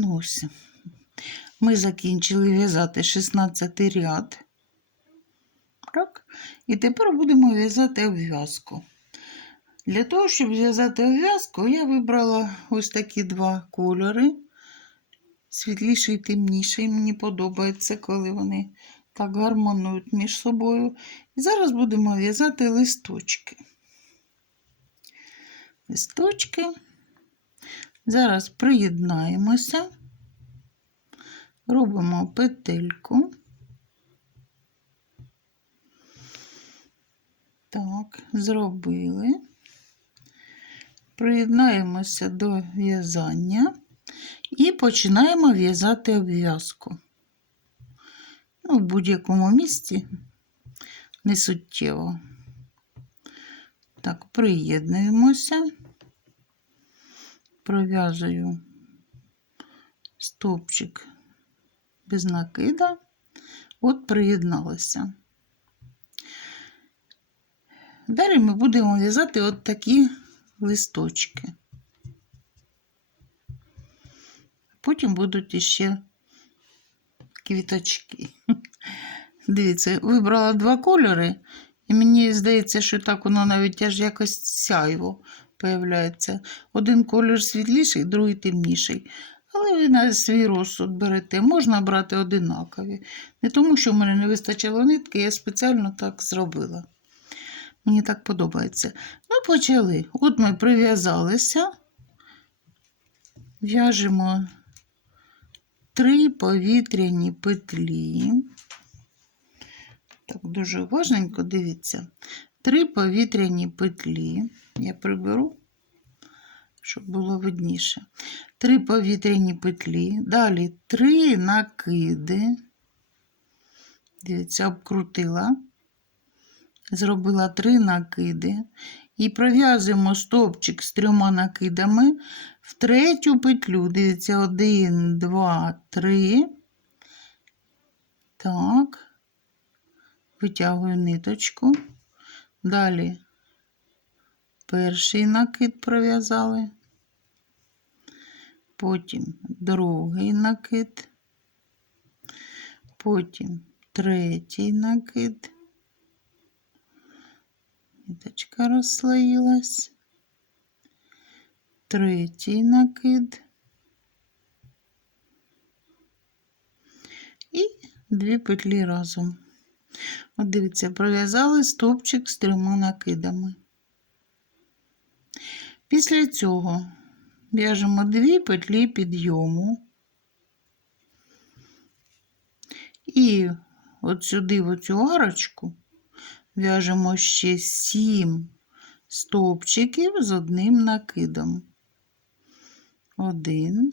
Ну, ось. Ми закінчили в'язати 16 ряд. Так? І тепер будемо в'язати обв'язку. Для того, щоб зв'язати обв'язку, я вибрала ось такі два кольори. Світліший і темніший. Мені подобається, коли вони так гармонують між собою. І зараз будемо в'язати листочки. Листочки. Зараз приєднаємося, робимо петельку. Так, зробили. Приєднаємося до в'язання і починаємо в'язати обв'язку. Ну, в будь-якому місці не суттєво. Так, приєднуємося, пров'язую стовпчик без накида. От приєдналися. Далі ми будемо в'язати от такі листочки. Потім будуть іще квіточки. Дивіться, вибрала два кольори, і мені здається, що так воно навіть аж якось сяйво появляється. Один колір світліший, другий темніший. Але ви на свій розсуд берете. Можна брати одинакові. Не тому, що в мене не вистачило нитки, я спеціально так зробила. Мені так подобається. Ну, почали. От ми прив'язалися, в'яжемо три повітряні петлі. Так, дуже уважненько дивіться. Три повітряні петлі. Я приберу, щоб було видніше. Три повітряні петлі. Далі три накиди. Дивіться, обкрутила. Зробила три накиди. І пров'язуємо стовпчик з трьома накидами в третю петлю. Дивіться, один, два, три. Так. Витягую ниточку. Далі перший накид пров'язали. Потім другий накид. Потім третій накид. Ниточка розслоїлась. Третій накид. І дві петлі разом. От дивіться, пров'язали стовпчик з трьома накидами. Після цього в'яжемо дві петлі підйому. І от сюди, в оцю арочку, в'яжемо ще сім стовпчиків з одним накидом. Один.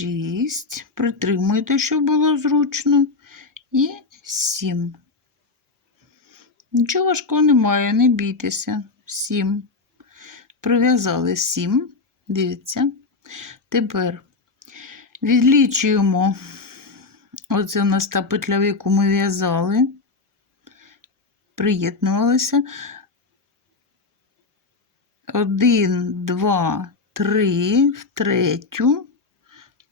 Шість. Притримуйте, щоб було зручно. І сім. Нічого важкого немає, не бійтеся. Сім. Прив'язали сім. Дивіться. Тепер відлічуємо. Оце у нас та петля, в яку ми в'язали. Приєднувалися. Один, два, три, в третю.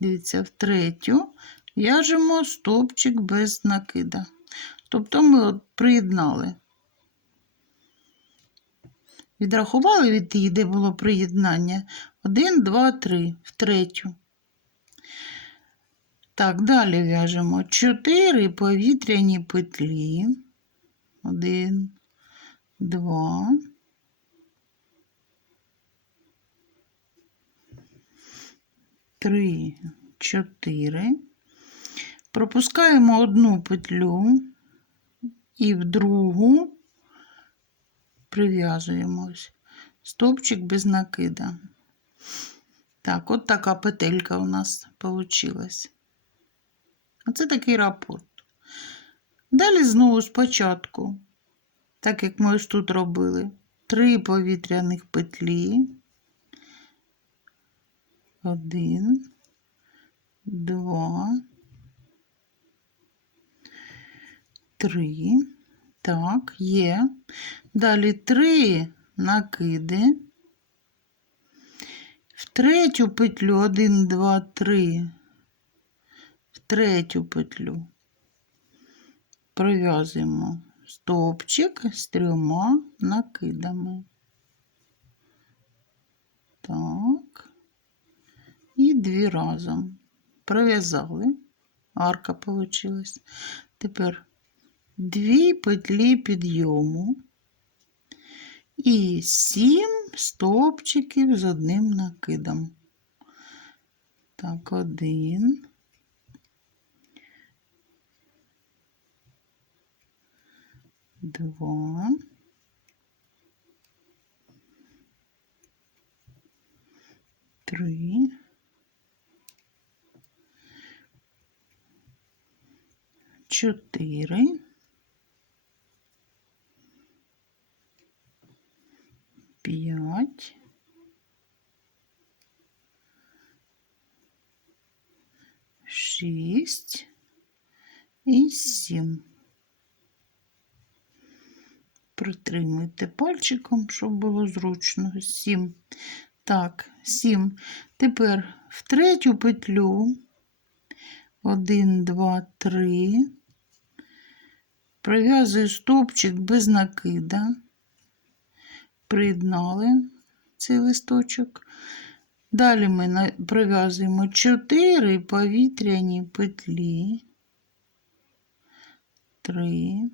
Дивіться, в третю в'яжемо стовпчик без накида. Тобто ми от приєднали. Відрахували від тієї, де було приєднання. Один, два, три, в третю. Так, далі в'яжемо 4 повітряні петлі. Один, два. Три, чотири. Пропускаємо одну петлю і в другу прив'язуємо ось. Стовпчик без накида. Так, от така петелька у нас вийшла. Оце такий рапорт. Далі знову спочатку, так як ми ось тут робили, три повітряних петлі. Один, два, три. Так, є. Далі три накиди. В третю петлю один, два, три. В третю петлю пров'язуємо стовпчик з трьома накидами. Так. І дві разом. Пров'язали. Арка получилась. Тепер дві петлі підйому і сім стовпчиків з одним накидом. Так, один. Два. Три. Чотири. П'ять. Шість і сім. Притримуйте пальчиком, щоб було зручно. Сім. Так, сім. Тепер в третю петлю. Один, два, три. Пров'язую стовпчик без накида. Приєднали цей листочок. Далі ми пров'язуємо 4 повітряні петлі. 3,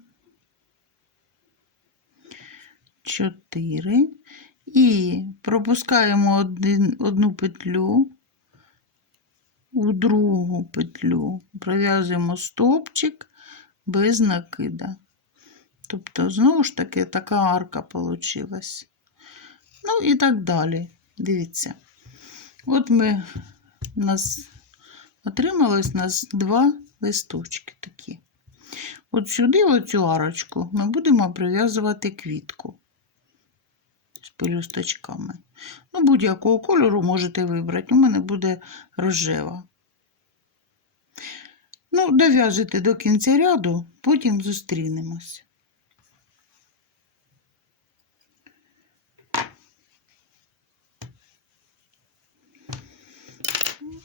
4. І пропускаємо один, одну петлю у другу петлю. Пров'язуємо стовпчик без накида. Тобто, знову ж таки, така арка получилась. Ну і так далі. Дивіться. От ми у нас отрималось у нас два листочки такі. От сюди, оцю арочку, ми будемо прив'язувати квітку з пелюсточками. Ну, будь-якого кольору можете вибрати. У мене буде рожева. Ну, дов'яжете до кінця ряду, потім зустрінемось.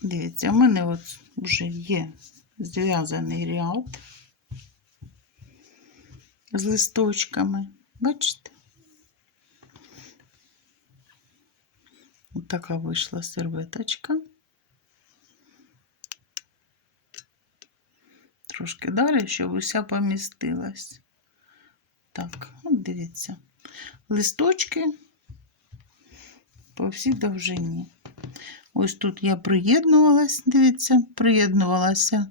Дивіться, в мене от вже є зв'язаний ряд з листочками. Бачите? Ось така вийшла серветочка. Трошки далі, щоб уся помістилась. Так, от дивіться. Листочки по всій довжині. Ось тут я приєднувалась, дивіться, приєднувалася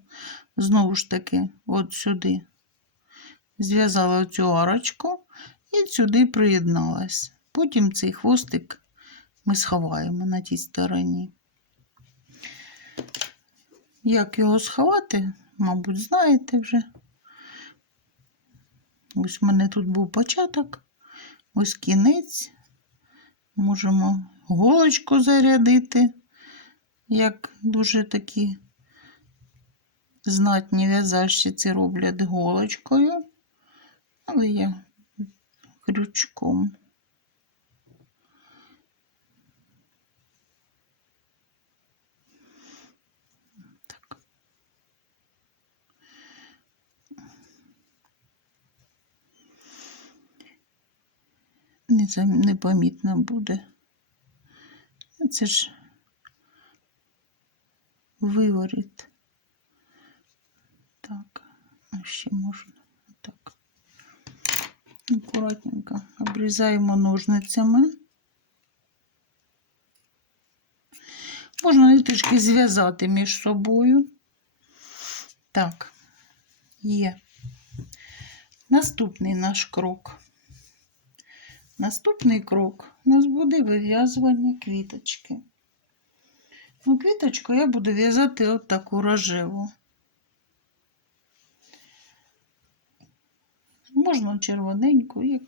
знову ж таки, от сюди. Зв'язала цю арочку і сюди приєдналась. Потім цей хвостик ми сховаємо на тій стороні. Як його сховати, мабуть, знаєте вже. Ось в мене тут був початок, ось кінець. Можемо голочку зарядити, як дуже такі знатні в'язальщиці роблять голочкою, але я крючком. Не зам- Непомітно буде. Це ж виворіт. Так, а ще можна. Так. Акуратненько обрізаємо ножницями. Можна ниточки зв'язати між собою. Так, є. Наступний наш крок. Наступний крок у нас буде вив'язування квіточки. Ну, квіточку я буду в'язати от таку рожеву. Можна червоненьку, як,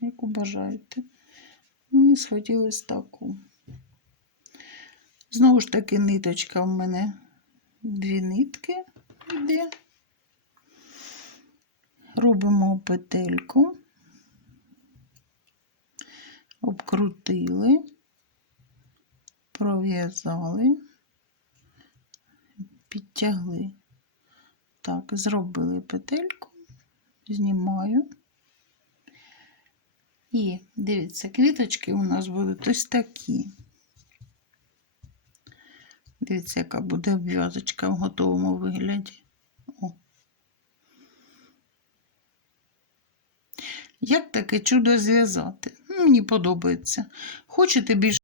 яку бажаєте. Мені схотілось таку. Знову ж таки, ниточка в мене дві нитки йде. Робимо петельку, обкрутили, пров'язали, підтягли. Так, зробили петельку, знімаю. І дивіться, квіточки у нас будуть ось такі. Дивіться, яка буде обв'язочка в готовому вигляді. О. Як таке чудо зв'язати? Мені подобається. Хочете більше